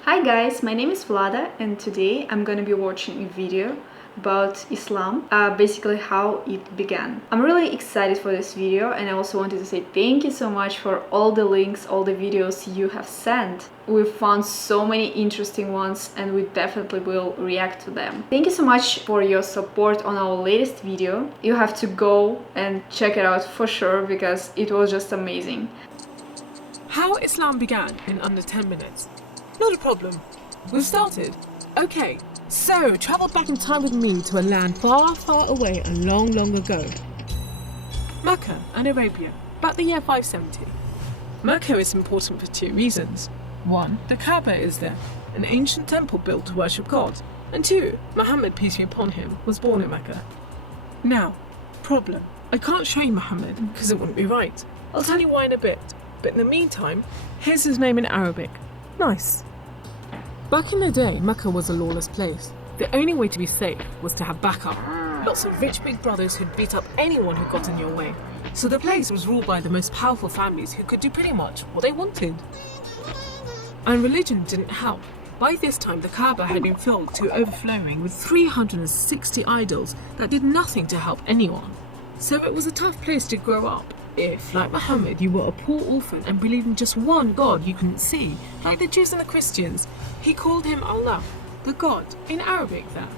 Hi guys, my name is Vlada and today I'm gonna be watching a video about Islam, basically how it began. I'm really excited for this video and I also wanted to say thank you so much for all the links, all the videos you have sent. We've found so many interesting ones and we definitely will react to them. Thank you so much for your support on our latest video. You have to go and check it out for sure because it was just amazing. How Islam began in under 10 minutes. Not a problem. We've started. Okay, so travel back in time with me to a land far, far away and long, long ago. Mecca and Arabia, about the year 570. Mecca is important for two reasons. One, the Kaaba is there, an ancient temple built to worship God. And two, Muhammad, peace be upon him, was born in Mecca. Now, problem. I can't show you Muhammad because it wouldn't be right. I'll tell you why in a bit. But in the meantime, here's his name in Arabic. Nice. Back in the day, Mecca was a lawless place. The only way to be safe was to have backup. Lots of rich big brothers who'd beat up anyone who got in your way. So the place was ruled by the most powerful families who could do pretty much what they wanted. And religion didn't help. By this time, the Kaaba had been filled to overflowing with 360 idols that did nothing to help anyone. So it was a tough place to grow up. If, like Muhammad, you were a poor orphan and believed in just one God you couldn't see, like the Jews and the Christians, he called him Allah, the God, in Arabic there.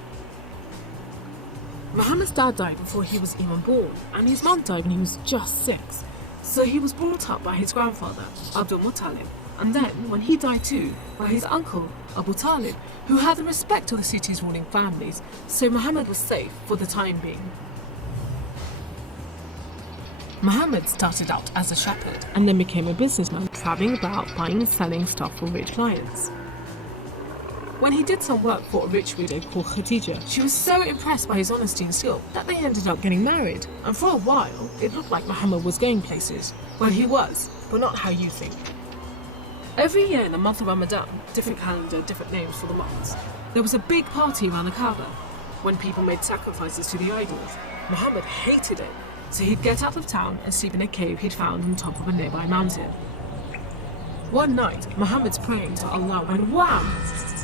Muhammad's dad died before he was even born, and his mum died when he was just 6. So he was brought up by his grandfather, Abdul Muttalib, and then, when he died too, by his uncle, Abu Talib, who had the respect of the city's ruling families, so Muhammad was safe for the time being. Muhammad started out as a shepherd and then became a businessman, traveling about buying and selling stuff for rich clients. When he did some work for a rich widow called Khadija, she was so impressed by his honesty and skill that they ended up getting married. And for a while, it looked like Muhammad was going places. Well, he was, but not how you think. Every year in the month of Ramadan, different calendar, different names for the months, there was a big party around the Kaaba when people made sacrifices to the idols. Muhammad hated it. So he'd get out of town and sleep in a cave he'd found on top of a nearby mountain. One night, Muhammad's praying to Allah when wham!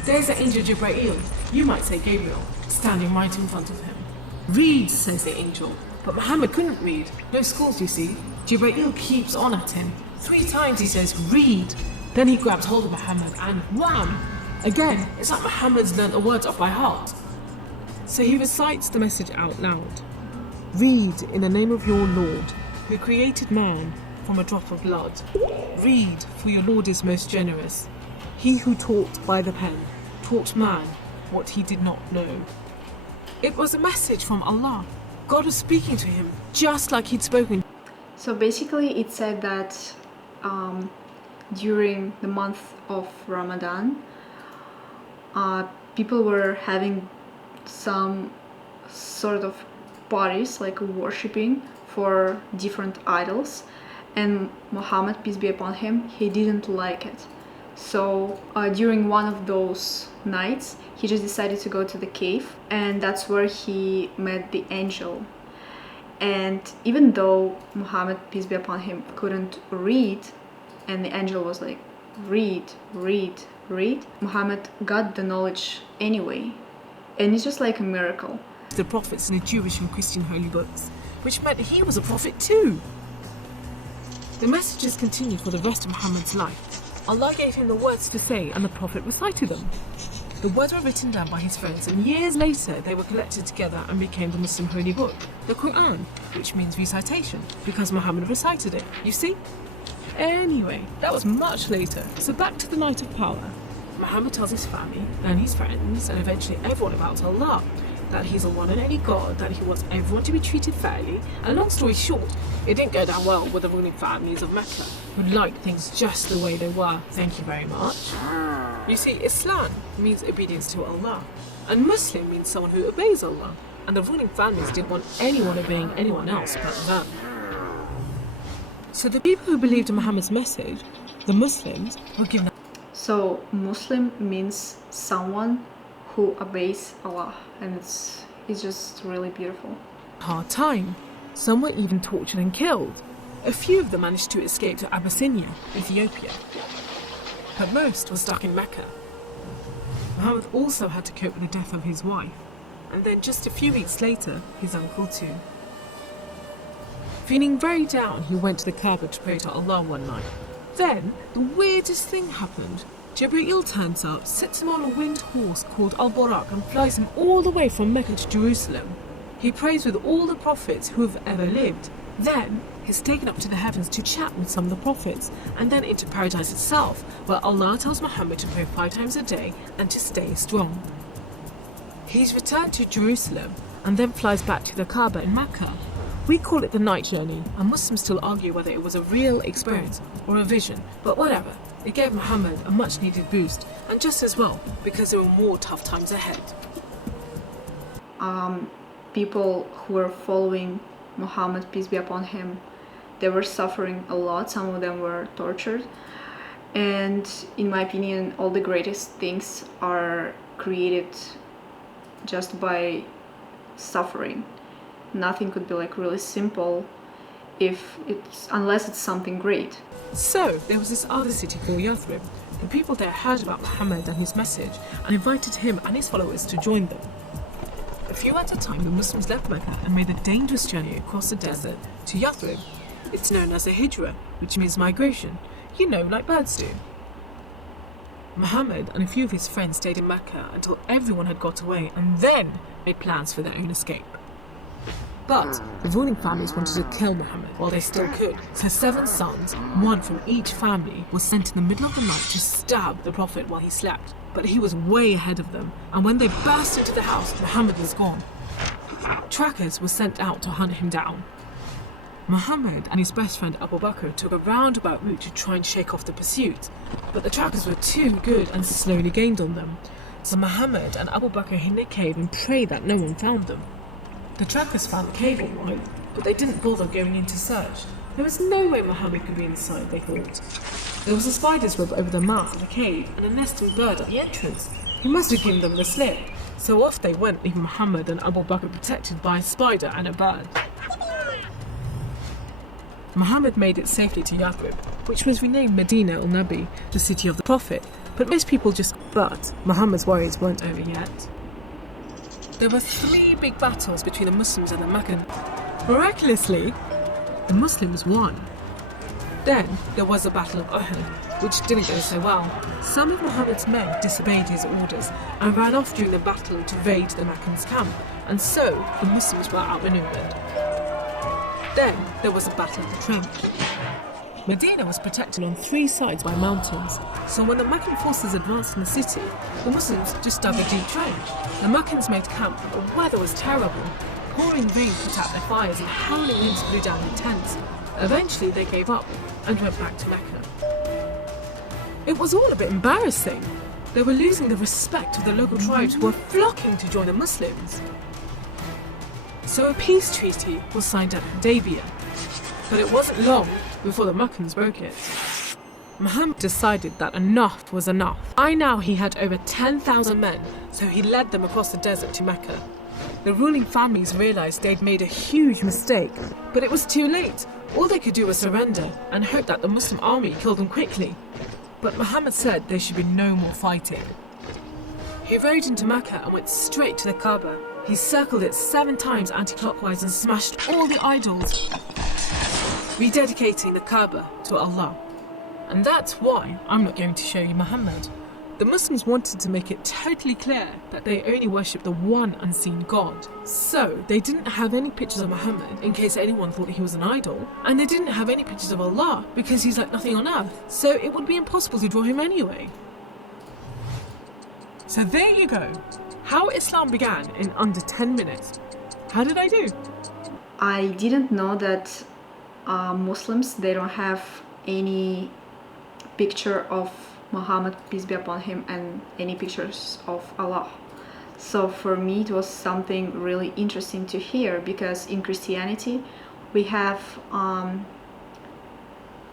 There's the angel Jibreel, you might say Gabriel, standing right in front of him. Read, says the angel. But Muhammad couldn't read. No schools, you see. Jibreel keeps on at him. 3 times he says, read. Then he grabs hold of Muhammad and wham! Again, it's like Muhammad's learnt the words off by heart. So he recites the message out loud. Read in the name of your Lord, who created man from a drop of blood. Read, for your Lord is most generous. He who taught by the pen, taught man what he did not know. It was a message from Allah. God was speaking to him, just like he'd spoken. So basically it said that during the month of Ramadan, people were having some sort of parties, like worshipping for different idols, and Muhammad, peace be upon him, he didn't like it. So during one of those nights he just decided to go to the cave, and that's where he met the angel. And even though Muhammad, peace be upon him, couldn't read, and the angel was like, read, read, read, Muhammad got the knowledge anyway, and it's just like a miracle. The prophets in the Jewish and Christian holy books, which meant he was a prophet too. The messages continued for the rest of Muhammad's life. Allah gave him the words to say and the prophet recited them. The words were written down by his friends, and years later they were collected together and became the Muslim holy book, the Quran, which means recitation, because Muhammad recited it, you see? Anyway, that was much later, so back to the night of power. Muhammad tells his family, then his friends, and eventually everyone about Allah, that he's a one and only God, that he wants everyone to be treated fairly, and long story short, it didn't go down well with the ruling families of Mecca, who liked things just the way they were, thank you very much. You see, Islam means obedience to Allah, and Muslim means someone who obeys Allah, and the ruling families didn't want anyone obeying anyone else but them. So the people who believed in Muhammad's message, the Muslims, were given. So Muslim means someone who obeys Allah, and it's just really beautiful. Hard time. Some were even tortured and killed. A few of them managed to escape to Abyssinia, Ethiopia. But most were stuck in Mecca. Muhammad also had to cope with the death of his wife, and then just a few weeks later, his uncle too. Feeling very down, he went to the Kaaba to pray to Allah one night. Then, the weirdest thing happened. Jibreel turns up, sits him on a winged horse called Al-Buraq and flies him all the way from Mecca to Jerusalem. He prays with all the prophets who have ever lived. Then, he's taken up to the heavens to chat with some of the prophets, and then into paradise itself, where Allah tells Muhammad to pray 5 times a day and to stay strong. He's returned to Jerusalem and then flies back to the Kaaba in Mecca. We call it the night journey, and Muslims still argue whether it was a real experience or a vision, but whatever. It gave Muhammad a much needed boost, and just as well, because there were more tough times ahead. People who were following Muhammad, peace be upon him, they were suffering a lot. Some of them were tortured, and in my opinion, all the greatest things are created just by suffering. Nothing could be like really simple unless it's something great. So there was this other city called Yathrib. The people there heard about Muhammad and his message and invited him and his followers to join them. A few at a time, the Muslims left Mecca and made the dangerous journey across the desert to Yathrib. It's known as a hijra, which means migration, like birds do. Muhammad and a few of his friends stayed in Mecca until everyone had got away and then made plans for their own escape. But the ruling families wanted to kill Muhammad while they still could, so 7 sons, one from each family, were sent in the middle of the night to stab the Prophet while he slept. But he was way ahead of them, and when they burst into the house, Muhammad was gone. Trackers were sent out to hunt him down. Muhammad and his best friend Abu Bakr took a roundabout route to try and shake off the pursuit, but the trackers were too good and slowly gained on them. So Muhammad and Abu Bakr hid in a cave and prayed that no one found them. The trackers found the cave all right, but they didn't bother going in to search. There was no way Muhammad could be inside, they thought. There was a spider's web over the mouth of the cave and a nesting bird at the entrance. He must have given them the slip. So off they went, leaving Muhammad and Abu Bakr protected by a spider and a bird. Muhammad made it safely to Yathrib, which was renamed Medina al-Nabi, the city of the Prophet. But Muhammad's worries weren't over yet. There were 3 big battles between the Muslims and the Meccans. Miraculously, the Muslims won. Then there was the Battle of Uhud, which didn't go so well. Some of Muhammad's men disobeyed his orders and ran off during the battle to raid the Meccans' camp, and so the Muslims were outmaneuvered. Then there was the Battle of the Trench. Medina was protected on 3 sides by mountains, so when the Meccan forces advanced in the city, the Muslims just dug a deep trench. The Meccans made camp, but the weather was terrible. Pouring rain put out their fires and howling winds blew down their tents. Eventually they gave up and went back to Mecca. It was all a bit embarrassing. They were losing the respect of the local tribes who were flocking to join the Muslims. So a peace treaty was signed at Hudaybiyah, but it wasn't long before the Meccans broke it. Muhammad decided that enough was enough. By now he had over 10,000 men, so he led them across the desert to Mecca. The ruling families realized they'd made a huge mistake, but it was too late. All they could do was surrender and hope that the Muslim army killed them quickly. But Muhammad said there should be no more fighting. He rode into Mecca and went straight to the Kaaba. He circled it 7 times anti-clockwise and smashed all the idols, rededicating the Kaaba to Allah. And that's why I'm not going to show you Muhammad. The Muslims wanted to make it totally clear that they only worship the one unseen God. So they didn't have any pictures of Muhammad in case anyone thought he was an idol, and they didn't have any pictures of Allah because he's like nothing on earth, so it would be impossible to draw him anyway. So there you go. How Islam began in under 10 minutes. How did I do? I didn't know that Muslims, they don't have any picture of Muhammad, peace be upon him, and any pictures of Allah. So for me it was something really interesting to hear, because in Christianity we have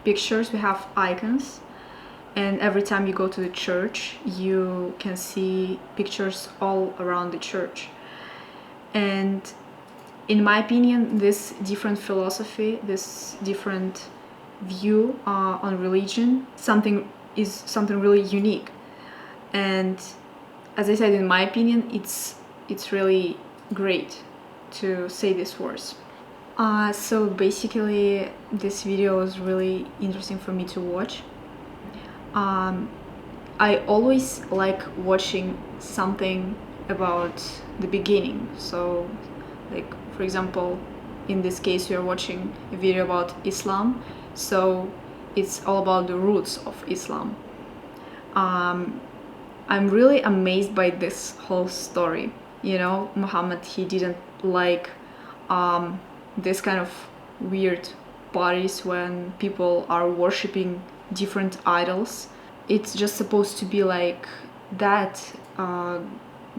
pictures, we have icons, and every time you go to the church you can see pictures all around the church. And in my opinion, this different philosophy, this different view on religion, is something really unique. And as I said, in my opinion, it's really great to say these words. So basically, this video was really interesting for me to watch. I always like watching something about the beginning. So, like, for example, in this case, we are watching a video about Islam. So it's all about the roots of Islam. I'm really amazed by this whole story. You know, Muhammad, he didn't like this kind of weird parties when people are worshipping different idols. It's just supposed to be like that.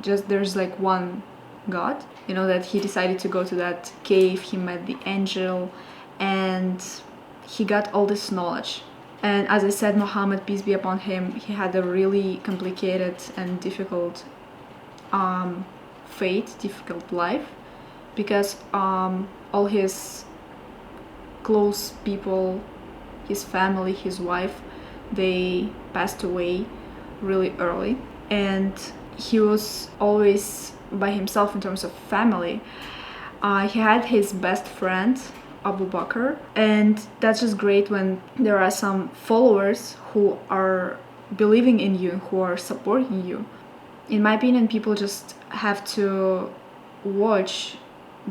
Just there's like one God. You know, that he decided to go to that cave. He met the angel, and he got all this knowledge. And as I said, Muhammad, peace be upon him, he had a really complicated and difficult fate, difficult life, because all his close people, his family, his wife, they passed away really early. And he was always by himself in terms of family. He had his best friend, Abu Bakr, and that's just great when there are some followers who are believing in you, who are supporting you. In my opinion, people just have to watch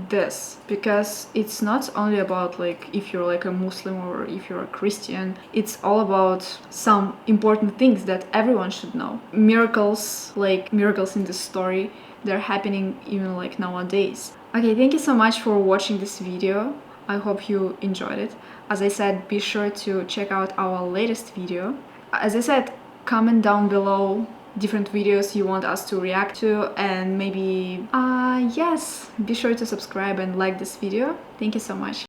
this, because it's not only about like if you're like a Muslim or if you're a Christian. It's all about some important things that everyone should know. Miracles, like miracles in this story, they're happening even like nowadays. Okay, thank you so much for watching this video. I hope you enjoyed it. As I said, be sure to check out our latest video. As I said, comment down below different videos you want us to react to, and maybe yes, be sure to subscribe and like this video. Thank you so much.